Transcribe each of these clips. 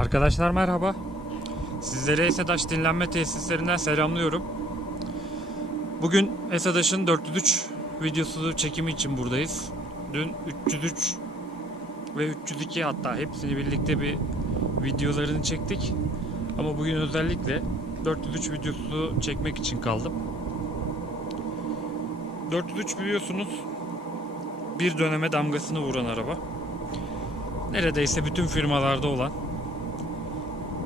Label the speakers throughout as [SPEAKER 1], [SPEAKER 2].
[SPEAKER 1] Arkadaşlar merhaba. Sizleri Esedaş dinlenme tesislerinden selamlıyorum. Bugün Esedaş'ın 403 videosu çekimi için buradayız. Dün 303 ve 302 hatta hepsini birlikte bir videolarını çektik. Ama bugün özellikle 403 videosu çekmek için kaldım. 403 biliyorsunuz bir döneme damgasını vuran araba. Neredeyse bütün firmalarda olan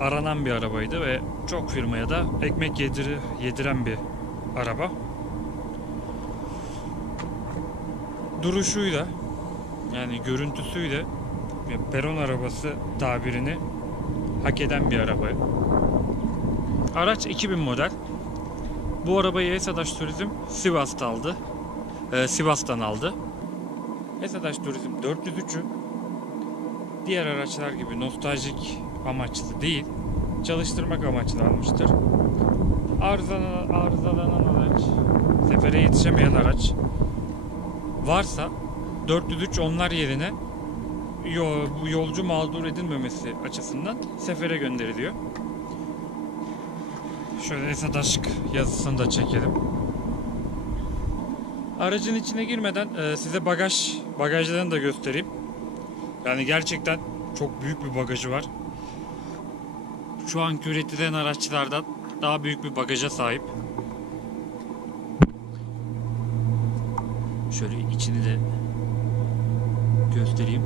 [SPEAKER 1] aranan bir arabaydı ve çok firmaya da ekmek yediri, yediren bir araba. Duruşuyla yani görüntüsüyle ya peron arabası tabirini hak eden bir araba. Araç 2000 model. Bu arabayı Esadaş Turizm Sivas'ta aldı. Ee, Sivas'tan aldı. Esadaş Turizm 403'ü diğer araçlar gibi nostaljik amaçlı değil, çalıştırmak amaçlı almıştır. Arızalanan, arızalanan araç, sefere yetişemeyen araç varsa 403 onlar yerine bu yolcu mağdur edilmemesi açısından sefere gönderiliyor. Şöyle Esat Aşk yazısını da çekelim. Aracın içine girmeden e, size bagaj bagajlarını da göstereyim. Yani gerçekten çok büyük bir bagajı var. Şu anki üretilen araçlardan daha büyük bir bagaja sahip. Şöyle içini de göstereyim.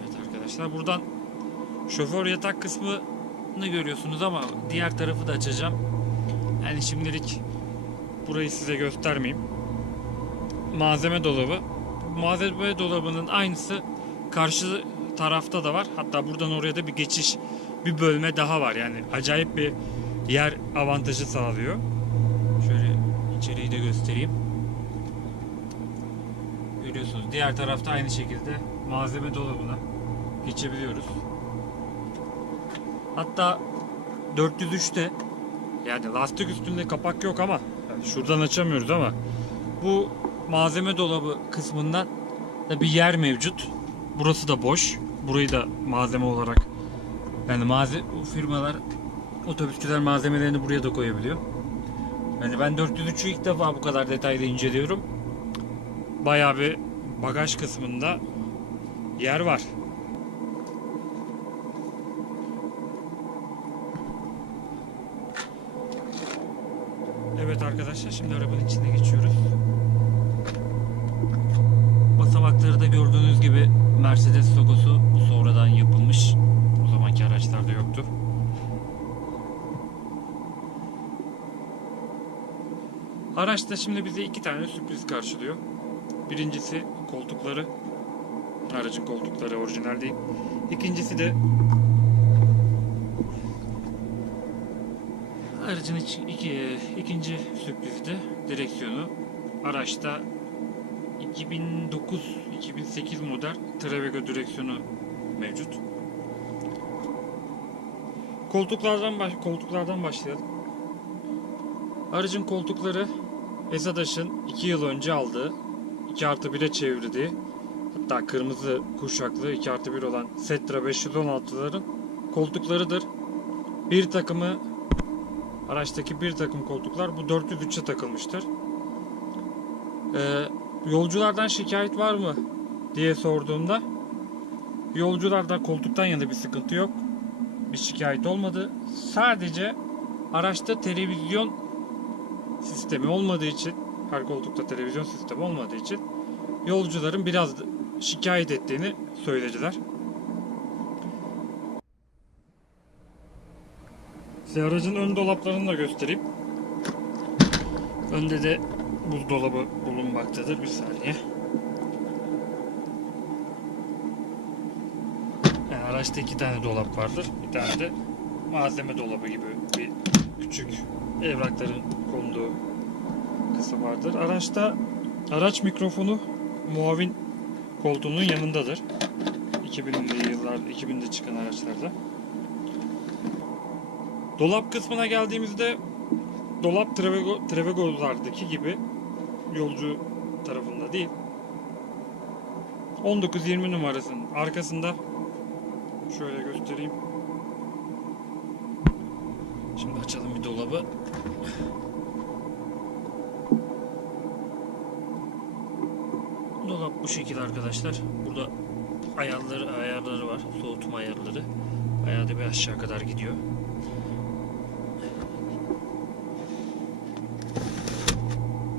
[SPEAKER 1] Evet arkadaşlar buradan şoför yatak kısmını görüyorsunuz ama diğer tarafı da açacağım. Yani şimdilik burayı size göstermeyeyim. Malzeme dolabı. Malzeme dolabının aynısı karşı tarafta da var. Hatta buradan oraya da bir geçiş, bir bölme daha var. Yani acayip bir yer avantajı sağlıyor. Şöyle içeriği de göstereyim. Görüyorsunuz. Diğer tarafta aynı şekilde malzeme dolabına geçebiliyoruz. Hatta 403'te yani lastik üstünde kapak yok ama yani şuradan açamıyoruz ama bu malzeme dolabı kısmından da bir yer mevcut. Burası da boş. Burayı da malzeme olarak yani malzeme firmalar otobüsçüler malzemelerini buraya da koyabiliyor. Yani ben 403'ü ilk defa bu kadar detaylı inceliyorum. Bayağı bir bagaj kısmında yer var. Evet arkadaşlar şimdi arabanın içine geçiyoruz. Basamakları da gördüğünüz gibi Mercedes logosu sonradan yapılmış. O zamanki araçlarda yoktu. Araçta şimdi bize iki tane sürpriz karşılıyor. Birincisi koltukları. Aracın koltukları orijinal değil. İkincisi de Aracın iki, ikinci sürprizi de direksiyonu. Araçta 2009-2008 model Trevego direksiyonu mevcut. Koltuklardan baş, koltuklardan başlayalım. Aracın koltukları Esadaş'ın 2 yıl önce aldığı 2 artı 1'e çevirdiği hatta kırmızı kuşaklı 2 artı 1 olan Setra 516'ların koltuklarıdır. Bir takımı Araçtaki bir takım koltuklar bu 403'e takılmıştır. Ee, yolculardan şikayet var mı diye sorduğumda yolcularda koltuktan yana bir sıkıntı yok. Bir şikayet olmadı. Sadece araçta televizyon sistemi olmadığı için her koltukta televizyon sistemi olmadığı için yolcuların biraz şikayet ettiğini söylediler. Size aracın ön dolaplarını da göstereyim. Önde de buzdolabı bulunmaktadır. Bir saniye. Yani araçta iki tane dolap vardır. Bir tane de malzeme dolabı gibi bir küçük evrakların konduğu kısım vardır. Araçta araç mikrofonu muavin koltuğunun yanındadır. 2000'li yıllar, 2000'de çıkan araçlarda. Dolap kısmına geldiğimizde dolap Trevego, Trevego'lardaki gibi yolcu tarafında değil. 19-20 numarasının arkasında şöyle göstereyim. Şimdi açalım bir dolabı. Dolap bu şekilde arkadaşlar. Burada ayarları ayarları var. Soğutma ayarları. Bayağı da bir aşağı kadar gidiyor.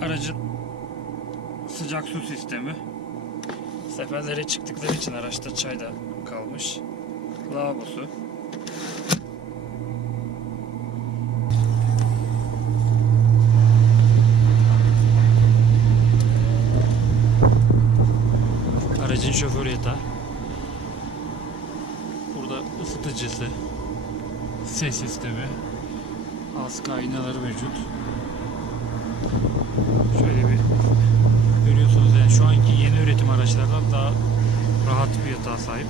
[SPEAKER 1] Aracın sıcak su sistemi. Seferlere çıktıkları için araçta çay da kalmış. Lavabosu. Aracın şoför yatağı. Burada ısıtıcısı, ses sistemi, askı aynaları mevcut. Şöyle bir görüyorsunuz yani şu anki yeni üretim araçlardan daha rahat bir yatağa sahip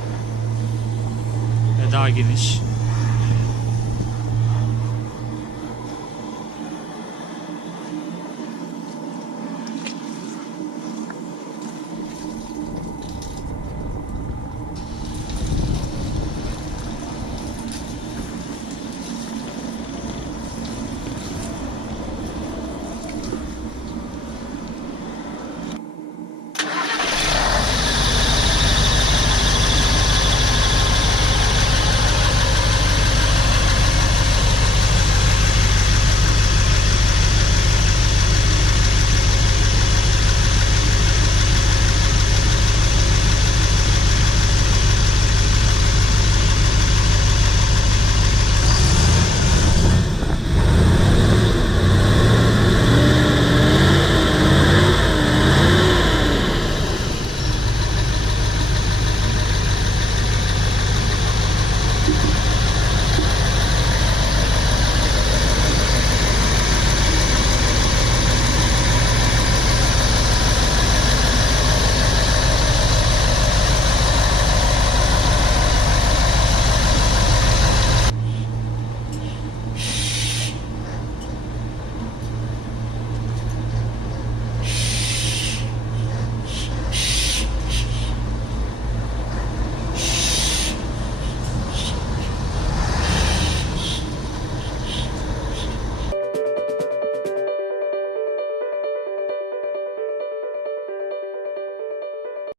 [SPEAKER 1] ve daha geniş.